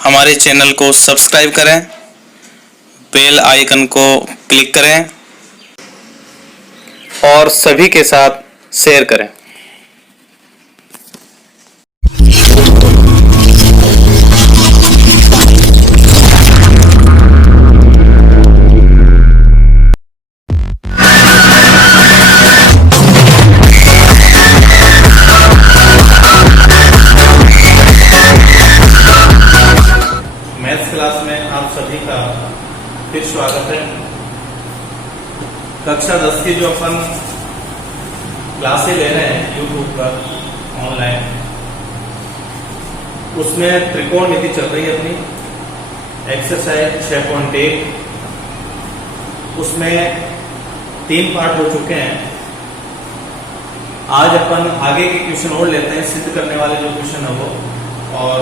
हमारे चैनल को सब्सक्राइब करें, बेल आइकन को क्लिक करें और सभी के साथ शेयर करें। मैथ्स क्लास में आप सभी का फिर स्वागत है। कक्षा 10 की जो अपन क्लासें ले रहे हैं यूट्यूब पर ऑनलाइन, उसमें त्रिकोणमिति चल रही है अपनी एक्सरसाइज 6.1। उसमें 3 पार्ट हो चुके हैं। आज अपन आगे के क्वेश्चन और लेते हैं, सिद्ध करने वाले जो क्वेश्चन है वो, और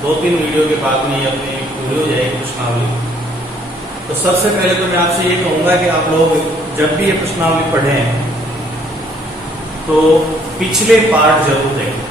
2-3 वीडियो के बाद में ये अपनी पूरी हो जाएगी प्रश्नावली। तो सबसे पहले तो मैं आपसे ये कहूंगा कि आप लोग जब भी ये प्रश्नावली पढ़ें तो पिछले पार्ट जरूर देखें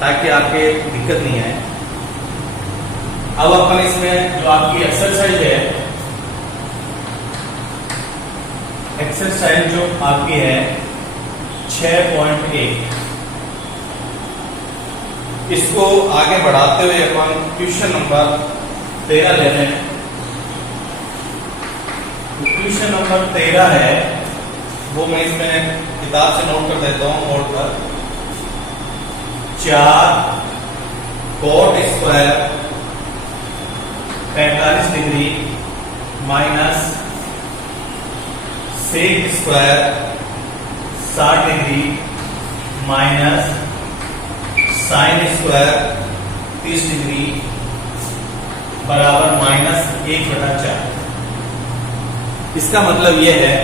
ताकि आपके दिक्कत नहीं आए। अब अपन इसमें जो आपकी एक्सरसाइज है, एक्सरसाइज जो आपकी है 6.1, इसको आगे बढ़ाते हुए अपन क्वेश्चन नंबर 13 ले रहे हैं। क्वेश्चन नंबर 13 है वो मैं इसमें किताब से नोट कर देता हूं बोर्ड पर। 4 cot square 45 degree minus sec square 60 degree minus sine square 30 degree बराबर -1/4। इसका मतलब यह है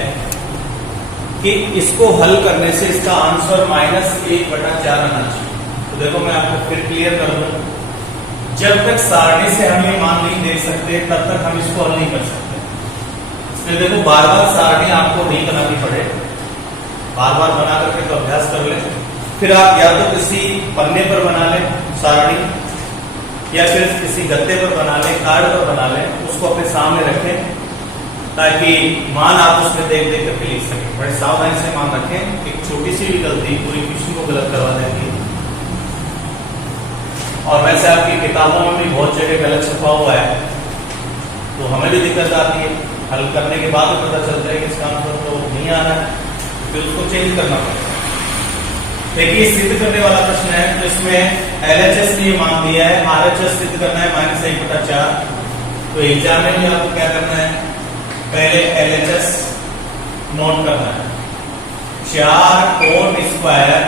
कि इसको हल करने से इसका आंसर -1/4 आना चाहिए। तो देखो मैं आपको फिर क्लियर कर दूं, जब तक सारणी से हम ये मान नहीं देख सकते तब तक हम इसको हल नहीं कर सकते। इसलिए देखो बार बार सारणी आपको नहीं बनानी पड़े, बार बार बना करके तो अभ्यास कर ले। फिर आप या तो किसी पन्ने पर बना लें सारणी, या फिर किसी गत्ते पर बना लें, कार्ड पर बना लें, उसको अपने सामने रखें ताकि मान आप उसमें देख देख करके लिख सकें। बड़े सावधानी से मान रखें, एक छोटी सी भी गलती पूरी क्वेश्चन को गलत करवा देती है। और वैसे आपकी किताबों में भी बहुत जगह गलत छपा हुआ है, तो हमें भी दिक्कत आती है। हल करने के बाद पता चलता है कि इसका आंसर तो नहीं आना है, फिर उसको चेंज करना पड़ता है। देखिए सिद्ध करने वाला प्रश्न है, तो इसमें LHS ने मान दिया है, RHS सिद्ध करना है -1/4। तो एग्जाम में भी आपको क्या करना है, पहले LHS नोट करना है। 4 cot स्क्वायर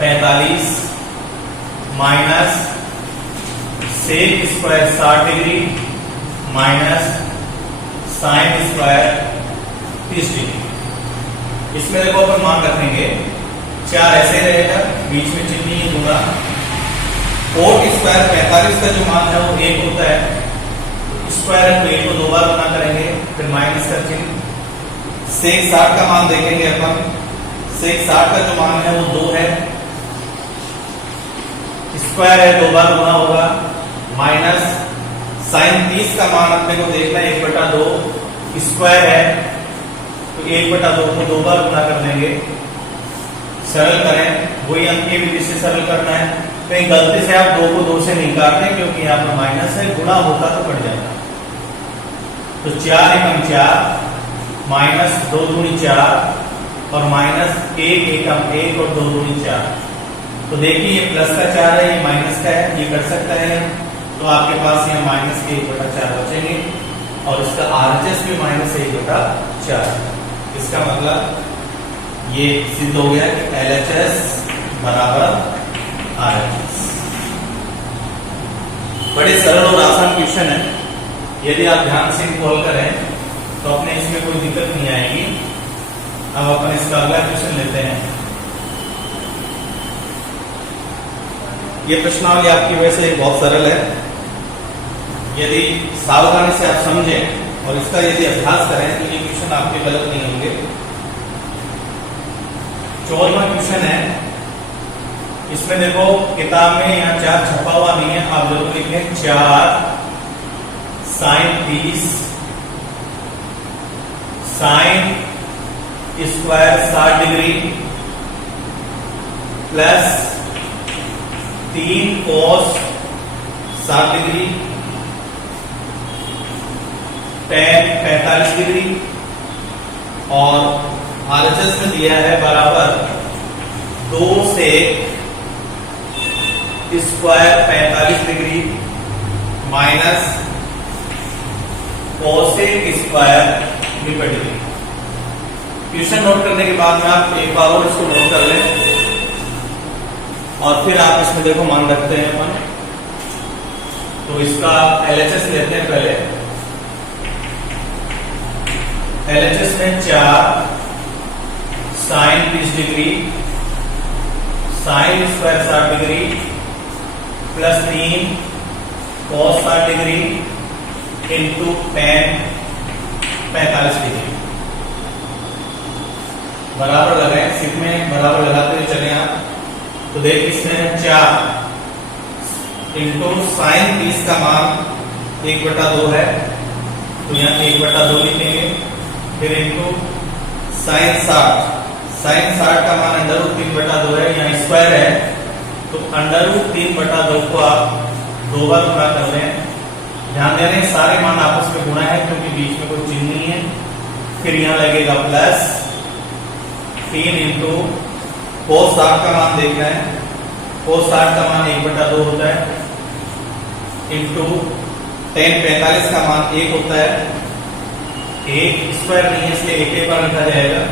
45 माइनस sec square 60 degree minus sine square 30 degree. इसमें देखो अपन मान रखेंगे 4 ऐसे रहेगा, बीच में चिन्ह ही दूंगा। cot स्क्वायर 45 का जो मान है वो 1 होता है, स्क्वायर है तो 1 को 2 बार गुना करेंगे, फिर माइनस का चिन्ह। सेक 60 का मान देखेंगे अपन, सेक 60 का जो मान है वो 2 है, स्क्वायर है 2 बार गुना होगा, माइनस साइन 30 का मान अपने को देखना है 1/2, स्क्वायर है तो 1/2 को 2 बार गुना कर देंगे। सरल करें, वही अंक की विधि से सरल करना है। कहीं गलती से आप 2 को 2 से नहीं काटते क्योंकि यहाँ पर माइनस है, गुणा होता तो बढ़ जाता। तो 4 एकम 4 माइनस 2 दूनी 4 और माइनस 1 एकम 1 और 2 दूनी 4। तो देखिए ये प्लस का 4 है, ये माइनस का है, ये कर सकता है। तो आपके पास यहाँ -1/4 बचेंगे और इसका RHS भी -1/4। इसका मतलब ये सिद्ध हो गया कि LHS बराबर RHS। बड़े सरल और आसान क्वेश्चन है, यदि आप ध्यान से इनको हल करें तो अपने इसमें कोई दिक्कत नहीं आएगी। अब अपन इसका अगला क्वेश्चन लेते हैं। ये प्रश्नावली आपकी वैसे बहुत सरल है, यदि सावधानी से आप समझें और इसका यदि अभ्यास करें तो ये क्वेश्चन आपके गलत नहीं होंगे। 14वां क्वेश्चन है इसमें देखो किताब में यहाँ 4 छपा हुआ नहीं है, आप जरूर लिखें 4 sin 30 sin square 60 degree plus 3 cos 60 degree tan 45 degree और RHS में दिया है बराबर 2 से square 45 degree minus cosec square 90 degree. Question note करने के बाद में आप एक बार और इसको नोट कर लें और फिर आप इसमें देखो मान रखते हैं अपन। तो इसका LHS लेते हैं पहले। LHS में 4 sine 30 degree sine square 60 degree plus 3 cos 60 degree into tan 45 degree बराबर लगाए। सिर्फ में बराबर लगाते हुए चले आप। तो देख इसमें 4 इंटू साइन 30 का मान 1/2 है, तो यहाँ 1/2 लिखेंगे। फिर इंटू साइन 60 का मान √3/2 है, यहाँ स्क्वायर है तो √3/2 को आप 2 बार गुणा कर दें। ध्यान दे रहे हैं सारे मान आपस में गुणा है क्योंकि बीच में कोई चिन्ह नहीं है। फिर यहाँ लगेगा प्लस 3 इंटू cos 60 का मान देख रहे हैं, cos 60 का मान 1/2 होता है इंटू tan 45 का मान 1 होता है। 1 स्क्वायर नहीं है इसलिए 1 बार लिखा जाएगा।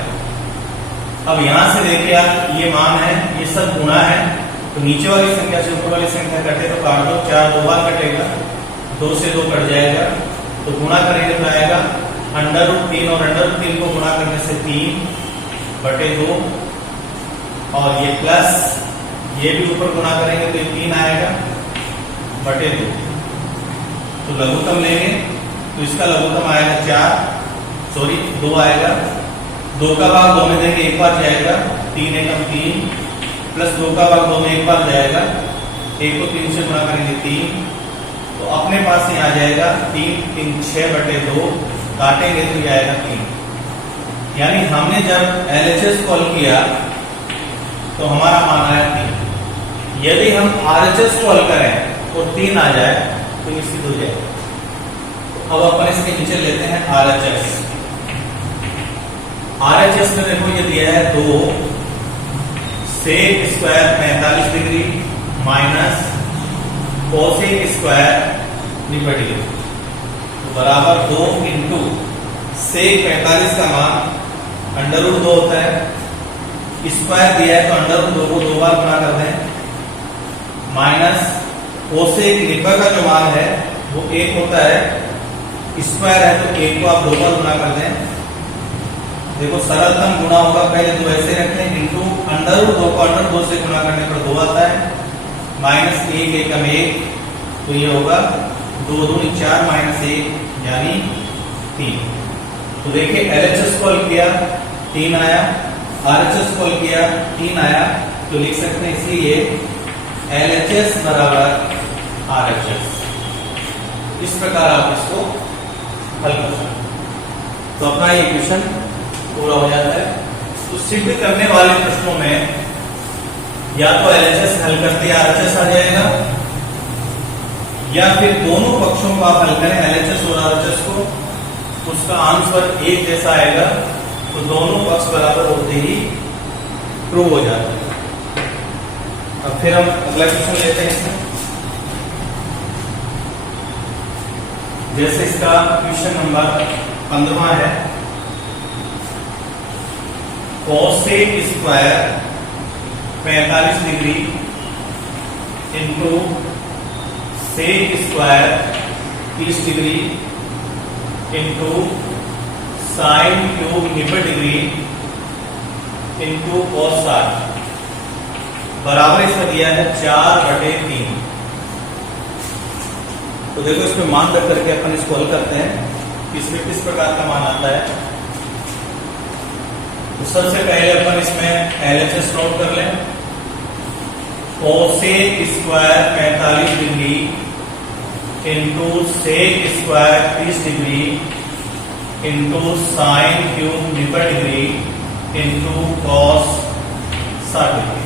अब यहां से देखिए आप ये मान है, ये सब गुणा है, तो नीचे वाली संख्या से ऊपर वाली संख्या कटे तो काट दो। 4 2 बार कटेगा, 2 से 2 कट जाएगा, तो गुणा करेंगे तो आएगा √3 और √3 को गुणा करने से 3/2 और ये प्लस ये भी ऊपर गुणा करेंगे तो 3 आएगा बटे 2। तो लघुत्तम लेंगे तो इसका लघुत्तम आएगा 2 आएगा। 2 का भाग 2 में देंगे 1 बार जाएगा, 3 एकम 3 प्लस 2 का भाग 2 में 1 बार जाएगा, 1 को 3 से गुणा करेंगे 3, तो अपने पास ही आ जाएगा 3 3 6/2 काटेंगे तो ये आएगा 3। यानी हमने जब LHS कॉल किया तो हमारा मान आया 3। यदि हम RHS कॉल करें और 3 आ जाए तो ये सिद्ध हो जाएगा। अब अपन इसके नीचे लेते हैं RHS। RHS में देखो ये दिया है 2 sec square 45 degree minus cosec square 90 degree, तो बराबर 2 इंटू सेक 45 का मान √2 होता है, स्क्वायर दिया है तो √2 को 2 बार गुणा कर दें, माइनस कोसेक 90 का जो मान है वो 1 होता है, स्क्वायर है तो 1 को आप 2 बार गुणा कर दें। देखो सरलतम गुणा होगा, पहले तो ऐसे रखते हैं इंटू √2 को √2 से गुणा करने पर 2 आता है, माइनस 1 एकम 1, तो ये होगा 2 दूनी 4 माइनस 1 यानी 3। तो देखिए LHS कॉल किया 3 आया, RHS कॉल किया 3 आया, तो लिख सकते हैं इसलिए LHS बराबर RHS। इस प्रकार आप इसको हल कर सकते हैं। तो अपना ये क्वेश्चन पूरा हो जाता है। तो सिद्ध करने वाले प्रश्नों में या तो LHS हल करते RHS आ जाएगा, या फिर दोनों पक्षों को आप हल करें LHS और RHS को, उसका आंसर एक जैसा आएगा, तो दोनों पक्ष बराबर होते ही ट्रू हो जाता है। अब फिर हम अगला क्वेश्चन लेते हैं इसमें। जैसे इसका क्वेश्चन नंबर 15 है, cosec square 45 degree into sec square 30 degree into sine cube 90 degree into cos 60 बराबर इसमें दिया है 4/3। तो देखो इसमें मान रख करके अपन इसको हल करते हैं, इसमें किस प्रकार का मान आता है। तो सबसे पहले अपन इसमें LHS नोट कर लें। Cosec square 45 degree into sec square 30 degree into sine cube 90 degree into cos 60 degree.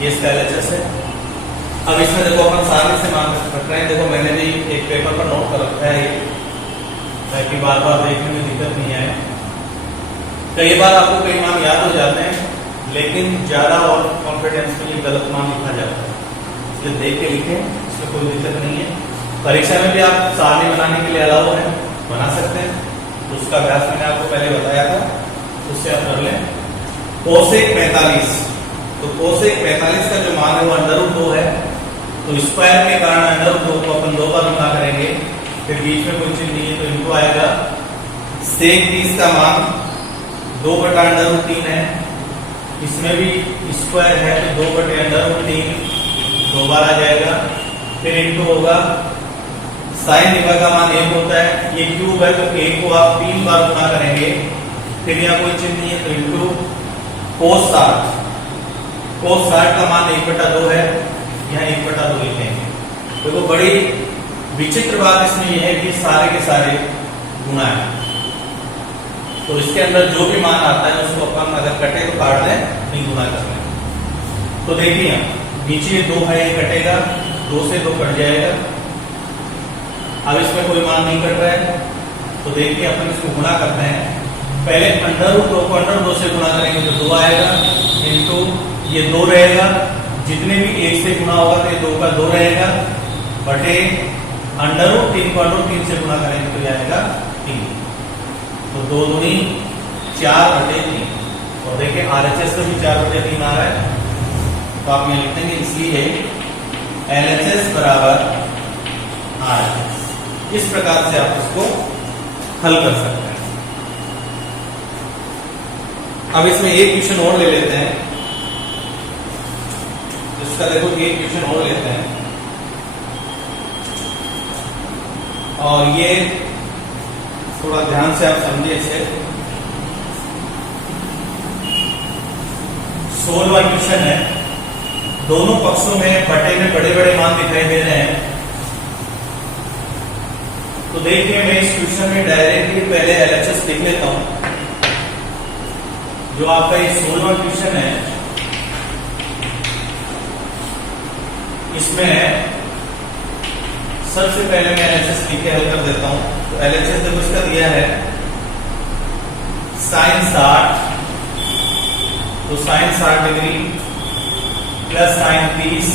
ये इसका LHS है। अब इसमें देखो अपन सारे से मान रख रहे हैं। देखो मैंने भी एक पेपर पर नोट कर रखा है ताकि बार बार देखने में दिक्कत नहीं आए। कई बार आपको कई मान याद हो जाते हैं, लेकिन ज्यादा और कॉन्फिडेंस में ये गलत मान लिखा जाता है, इसलिए देख के लिखें, इसमें कोई दिक्कत नहीं है। परीक्षा में भी आप सारणी बनाने के लिए अलाउ है, बना सकते हैं। तो उसका अभ्यास मैंने आपको पहले बताया था, उससे आप कर लें। कोसेक 45, तो कोसेक 45 का जो मान है वो √2 है, तो स्क्वायर के कारण √2 को अपन 2 बार गुणा करेंगे, फिर बीच में कोई चीज नहीं है तो इनको आएगा। सेक 30 का मान 2/√3 है, इसमें भी स्क्वायर है तो 2/√3 2 बार आ जाएगा, फिर इनटू होगा। साइन थीटा का मान 1 होता है, ये क्यूब है तो 1 को आप 3 बार गुणा करेंगे, फिर यहाँ कोई चिन्ह नहीं है तो इनटू कोस 60। कोस 60 का मान 1/2 है, यहाँ 1/2 लिखेंगे। देखो बड़ी विचित्र बात इसमें यह है कि सारे के सारे गुणा है, तो इसके अंदर जो भी मान आता है उसको अपन अगर कटे तो काट दें, नहीं गुणा कर लें। तो देखिए नीचे 2 है, ये कटेगा, 2 से 2 कट जाएगा। अब इसमें कोई मान नहीं कट रहा है, तो देखिए अपन इसको गुणा करते हैं। पहले √2 को √2 से गुणा करेंगे तो 2 आएगा, इनटू ये 2 रहेगा, जितने भी 1 से गुणा होगा तो ये 2 का 2 रहेगा, बटे √3 को √3 से गुणा करेंगे तो ये आएगा 3, तो 2 दूनी 4/3। और देखिए RHS तो भी 4/3 आ रहा है, तो आप यहाँ लिखेंगे, इसलिए LHS बराबर RHS। इस प्रकार से आप इसको हल कर सकते हैं। अब इसमें एक क्वेश्चन और ले लेते हैं, इसका देखो एक क्वेश्चन और लेते हैं, और ये थोड़ा ध्यान से आप समझिए इसे। 16वां क्वेश्चन है, दोनों पक्षों में बटे में बड़े बड़े मान दिखाई दे रहे हैं। तो देखिए मैं इस क्वेश्चन में डायरेक्टली पहले LHS लिख लेता हूं। जो आपका ये 16वां क्वेश्चन है, इसमें सबसे पहले मैं LHS लिख के हल कर देता हूं। तो LHS देखो इसका दिया है sin 60, तो sin 60 डिग्री प्लस sin 30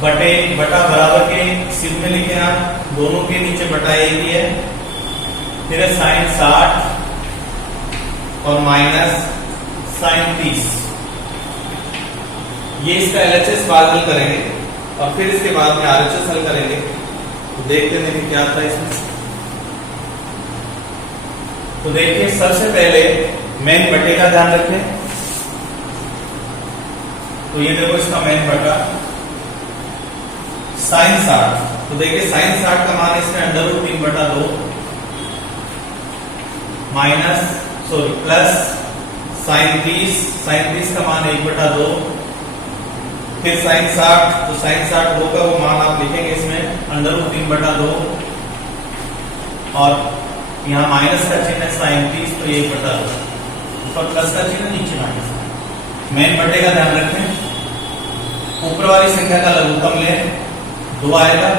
बटा बराबर के सिर में लिखे आप, दोनों के नीचे बटा एक ही है, फिर है sin 60 और माइनस sin 30। ये इसका LHS बाद हल करेंगे और फिर इसके बाद में RHS हल करेंगे। तो देखते हैं क्या था इसमें। तो देखिए सबसे पहले मेन बटे का ध्यान रखें, तो ये देखो इसका मेन बटा sin 60। तो देखिए sin 60 का मान इसमें √3/2 माइनस प्लस sin 30 का मान 1/2, फिर sin 60, तो sin 60 2 का वो मान आप लिखेंगे इसमें √3/2, और यहाँ माइनस का चिन्ह है sin 30, तो ये 1/2, ऊपर प्लस का चिन्ह, नीचे माइनस। मेन बटे का ध्यान रखें, ऊपर वाली संख्या का लघुत्तम लें, 2 आएगा,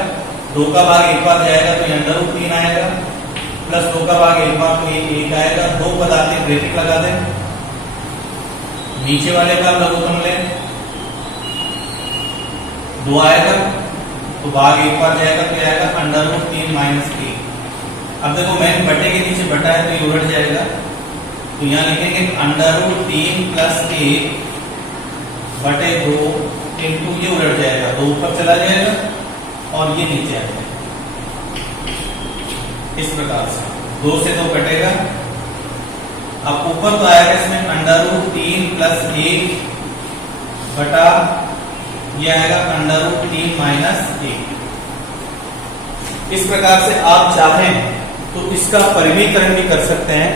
2 का भाग 1 बार जाएगा तो यहाँ √3 आएगा, प्लस 2 का भाग 1 बार तो 1 आएगा। 2 पद आते ब्रैकेट लगा दें, नीचे वाले का लघुत्तम लें, 2 आएगा तो भाग 1 बार जाएगा तो आएगा √3 माइनस 1। अब देखो मेन बटे के नीचे बटा है तो ये उलट जाएगा, तो यहाँ लिखेंगे √3 प्लस 1 बटे 2 इंटू, ये उलट जाएगा, 2 ऊपर चला जाएगा और ये नीचे आ जाएगा। इस प्रकार से 2 से 2 कटेगा। अब ऊपर तो आएगा इसमें √3 प्लस 1 बटा, ये आएगा √3 माइनस 1। इस प्रकार से आप चाहें तो इसका परिमीकरण भी कर सकते हैं।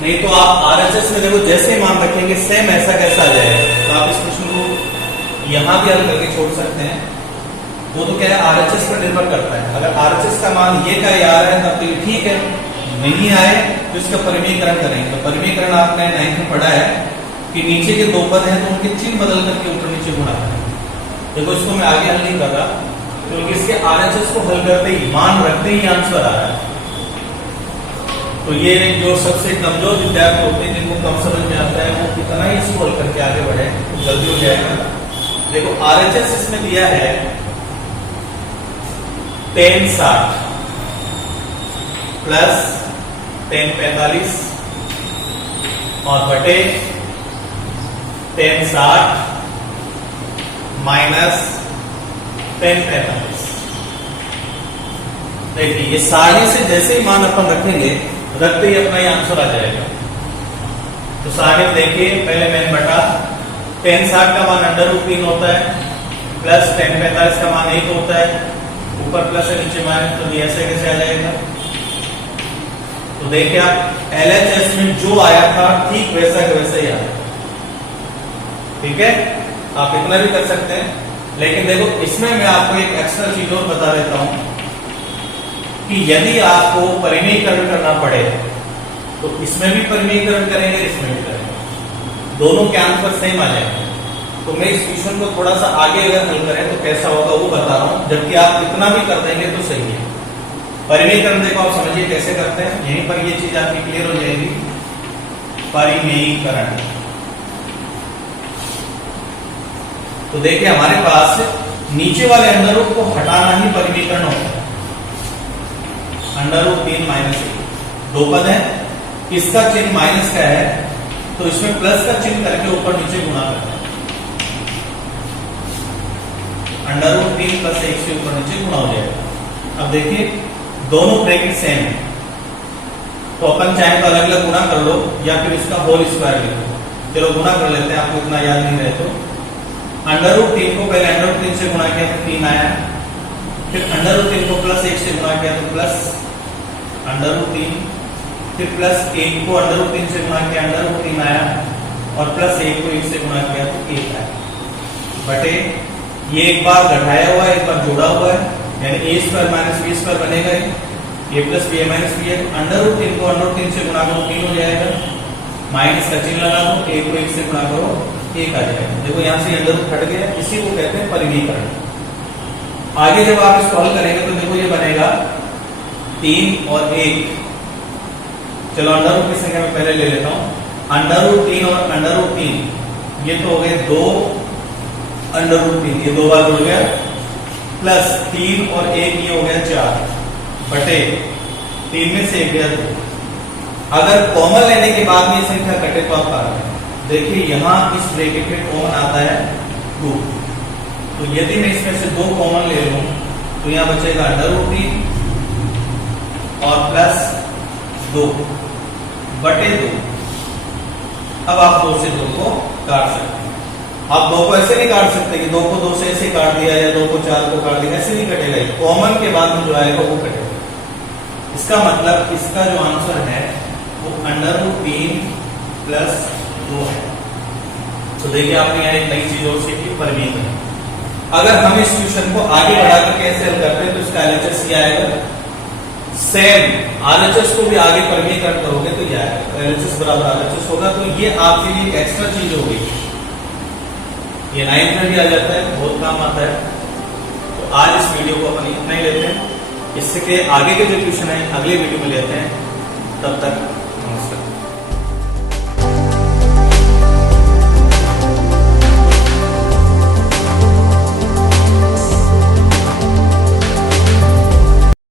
नहीं तो आप आरएचएस में देखो जैसे ही मान रखेंगे सेम ऐसा कैसा आ जाएगा। तो आप इस क्वेश्चन को यहाँ भी हल करके छोड़ सकते हैं। वो तो क्या है आरएचएस पर निर्भर करता है। अगर आरएचएस का मान ये का आ रहा है तब तो ये ठीक है, नहीं आए तो इसका परिमीकरण करेंगे। तो परिमीकरण आपने 9th में पढ़ा है कि नीचे के दो पद हैं तो उनके चिन्ह बदल करके ऊपर नीचे गुणा करें। देखो इसको मैं आगे हल नहीं कर रहा क्योंकि इसके आरएचएस को हल करते ही मान रखते ही आंसर आ रहा है। तो ये जो सबसे कमजोर विद्यार्थी होते हैं जिनको कम समझ में आता है वो कितना ही इसको हल करके आगे बढ़े तो जल्दी हो जाएगा। देखो आरएचएस इसमें दिया है 1060 प्लस 1045 और बटे 1060 माइनस 1045। देखिए ये साढ़े से जैसे ही मान अपन रखेंगे रखते ही अपना ही आंसर आ जाएगा। तो साढ़े देखिए पहले मैंने बटा 1060 का मान √3 होता है प्लस 1045 का मान 1 होता है, ऊपर प्लस है नीचे माइनस, तो ये ऐसे कैसे आ जाएगा। तो देखिए आप एलएचएस में जो आया था ठीक वैसा वैसे ही आया। ठीक है, आप इतना भी कर सकते हैं। लेकिन देखो इसमें मैं आपको एक एक्स्ट्रा चीज और बता देता हूं कि यदि आपको परिमीकरण करना पड़े तो इसमें भी परिमीकरण करेंगे, इसमें भी करेंगे, दोनों के आंसर सेम आ जाएंगे। तो मैं इस क्वेश्चन को थोड़ा सा आगे अगर हल करें तो कैसा होगा वो बता रहा हूं, जबकि आप इतना भी कर देंगे तो सही है। परिमीकरण देखो आप समझिए कैसे करते हैं, यहीं पर ये चीज आपकी क्लियर हो जाएगी। परिमीकरण तो देखिए हमारे पास नीचे वाले अंडर रूट को हटाना ही परिमीकरण होता है। √3 माइनस 1 दो पद है, इसका चिन्ह माइनस का है तो इसमें प्लस का चिन्ह करके ऊपर नीचे गुणा करते हैं। √3 प्लस 1 से ऊपर नीचे गुणा हो जाएगा। अब देखिए दोनों ब्रैकेट सेम है तो अपन चाहे तो अलग अलग गुणा कर लो या फिर इसका होल स्क्वायर ले लो। चलो गुणा कर लेते हैं, आपको इतना याद नहीं रहे तो। √3 को पहले √3 से गुणा किया तो 3 आया, फिर √3 को प्लस 1 से गुणा किया तो प्लस √3, फिर प्लस 1 को √3 से गुणा किया √3 आया और प्लस 1 को 1 से गुणा किया तो 1 आया बटे ये एक बार घटाया हुआ है एक बार जोड़ा हुआ है यानी a² माइनस b² बनेगा। ये प्लस b माइनस b है, √3 को √3 से गुणा करो 3 हो जाएगा, माइनस का चिन्ह लगा दो, 1 को 1 से गुणा करो 1 आ जाएगा। देखो यहां से अंडर रूट हट गया, इसी को कहते हैं परिमीकरण। आगे जब आप इसको हल करेंगे तो देखो ये बनेगा 3 और 1। चलो अंडर रूट की संख्या में पहले ले लेता हूं। √3 और √3 ये तो हो गए 2 √3, ये 2 बार जुड़ गया, प्लस 3 और 1 ये हो गया 4 बटे 3 में से 1 गया 2। अगर कॉमन लेने के बाद में ये संख्या कटे तो आप पा रहे हैं। देखिए यहां इस ब्रैकेट में कॉमन आता है 2, तो यदि मैं इसमें से 2 कॉमन ले लूं तो यहां बचेगा √3 और प्लस 2 बटे 2। अब आप 2 से 2 को काट सकते हैं। आप 2 को ऐसे नहीं काट सकते कि 2 को 2 से ऐसे काट दिया या 2 को 4 को काट दिया, ऐसे नहीं कटेगा। कॉमन के बाद में जो आएगा वो कटेगा। इसका मतलब इसका जो आंसर है वो √3 प्लस 2 है। तो देखिए आपने यहाँ एक नई चीज और सीखी, परिमीकरण। अगर हम इस क्वेश्चन को आगे बढ़ाकर कैसे हल करते हैं तो इसका एलएचएस ये आएगा सेम। आरएचएस को भी आगे परिमीकरण करोगे तो ये आएगा एलएचएस बराबर आरएचएस होगा। तो ये आपके लिए एक एक्स्ट्रा चीज होगी, ये 9th में भी आ जाता है, बहुत काम आता है। तो आज इस वीडियो को अपन इतना ही लेते हैं, इससे के आगे के जो क्वेश्चन है अगले वीडियो में लेते हैं। तब तक नमस्कार।